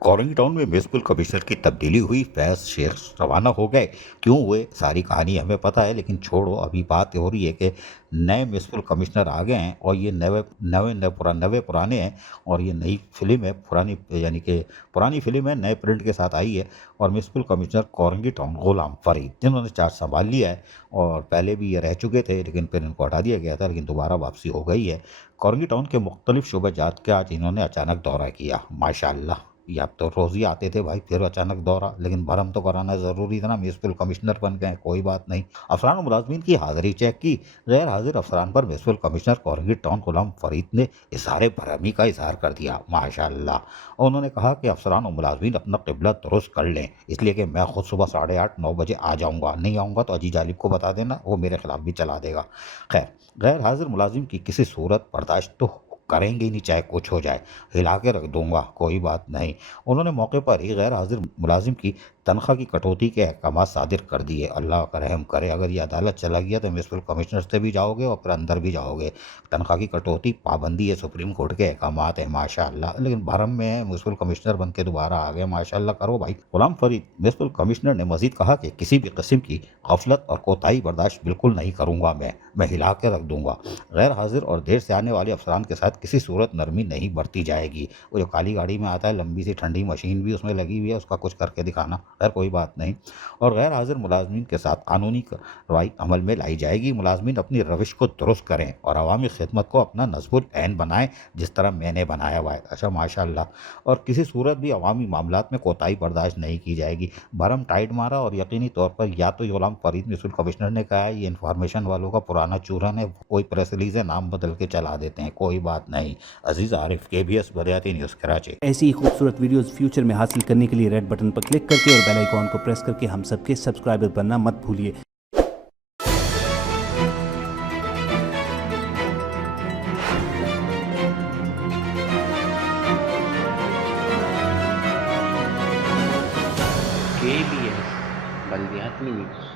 कॉरनी town में municipal commissioner की तब्दीली हुई, फैज शेख रवाना हो गए। क्यों हुए सारी कहानी हमें पता है, लेकिन छोड़ो, अभी बात हो रही है कि नए म्यूनसिपल कमिश्नर आ गए हैं और ये नवे पुराने हैं। और ये नई फिल्म है, पुरानी यानी कि पुरानी फिल्म है, नए प्रिंट के साथ आई है। और municipal commissioner कॉरनी town Ghulam Farid, जिन्होंने चार्ज संभाल लिया है। और पहले भी ये रह चुके थे, लेकिन फिर इनको हटा दिया गया था, लेकिन दोबारा वापसी हो गई है। कॉरनी टाउन के मुख्तलिफ शोबे जात के आज इन्होंने अचानक दौरा किया। माशाल्लाह, या तो रोज़ ही आते थे भाई, फिर अचानक दौरा, लेकिन भरम तो कराना ज़रूरी था ना, म्यूनसिपल कमिश्नर बन गए, कोई बात नहीं। अफसरान और मुलाजमीन की हाज़िरी चेक की। गैर हाजिर अफसरान पर municipal commissioner कॉरनी town Ghulam Farid ने इज़हार भरमी का इजहार कर दिया। माशाल्लाह। और उन्होंने कहा कि अफसरान और मुलाजमीन अपना किबला दुरुस्त कर लें, इसलिए कि मैं खुद सुबह 8:30-9 बजे आ जाऊँगा, नहीं आऊँगा तो अजी जालिब को बता देना, वो मेरे खिलाफ भी चला देगा। खैर, गैर हाजिर मुलाजिम की किसी सूरत बर्दाश्त तो करेंगे ही नहीं, चाहे कुछ हो जाए, हिला के रख दूंगा, कोई बात नहीं। उन्होंने मौके पर ही गैर हाजिर मुलाजिम की तनख्वाह की कटौती के अहकाम सादिर कर दिए। अल्लाह का रहम करे, अगर ये अदालत चला गया तो म्यूनसिपल कमिश्नर से भी जाओगे और फिर अंदर भी जाओगे। तनख्वाह की कटौती पाबंदी है, सुप्रीम कोर्ट के अहकाम है, माशाअल्लाह। लेकिन भरम में है, म्यूनसिपल कमिश्नर बन के दोबारा आ गए, माशाअल्लाह करो भाई। गुलाम फरीद म्यूनसिपल कमिश्नर ने मजीद कहा कि किसी भी किस्म की गफलत और कोताही बर्दाश्त बिल्कुल नहीं करूँगा, मैं हिला के रख दूंगा। गैर हाजिर और देर से आने वाले अफसरान के साथ किसी सूरत नरमी नहीं बरती जाएगी। वो जो काली गाड़ी में आता है, लंबी सी ठंडी मशीन भी उसमें लगी हुई है, उसका कुछ करके दिखाना, खैर कोई बात नहीं। और गैर हाजिर मुलाजमीन के साथ कानूनी कार्रवाई अमल में लाई जाएगी। मुलाजमीन अपनी रविश को दुरुस्त करें और अवामी खिदमत को अपना नस्बुल ऐन बनाएं, जिस तरह मैंने बनाया हुआ है। अच्छा, माशाल्लाह। और किसी सूरत भी अवामी मामलात में कोताही बर्दाश्त नहीं की जाएगी। भरम टाइट मारा और यकीनी तौर पर या तो गुलाम फरीद म्यूनसिपल कमिश्नर ने कहा है, ये इन्फॉर्मेशन वालों का पुराना चूरन है, कोई प्रेस रिलीज है, नाम बदल के चला देते हैं, कोई बात नहीं। अजीज आरिफ, KBS बरियाती न्यूज़, कराची। ऐसी ही खूबसूरत वीडियोस फ्यूचर में हासिल करने के लिए रेड बटन पर क्लिक करके और बेल आइकॉन को प्रेस करके हम सबके सब्सक्राइबर बनना मत भूलिए। KBS बल्दियाती न्यूज़।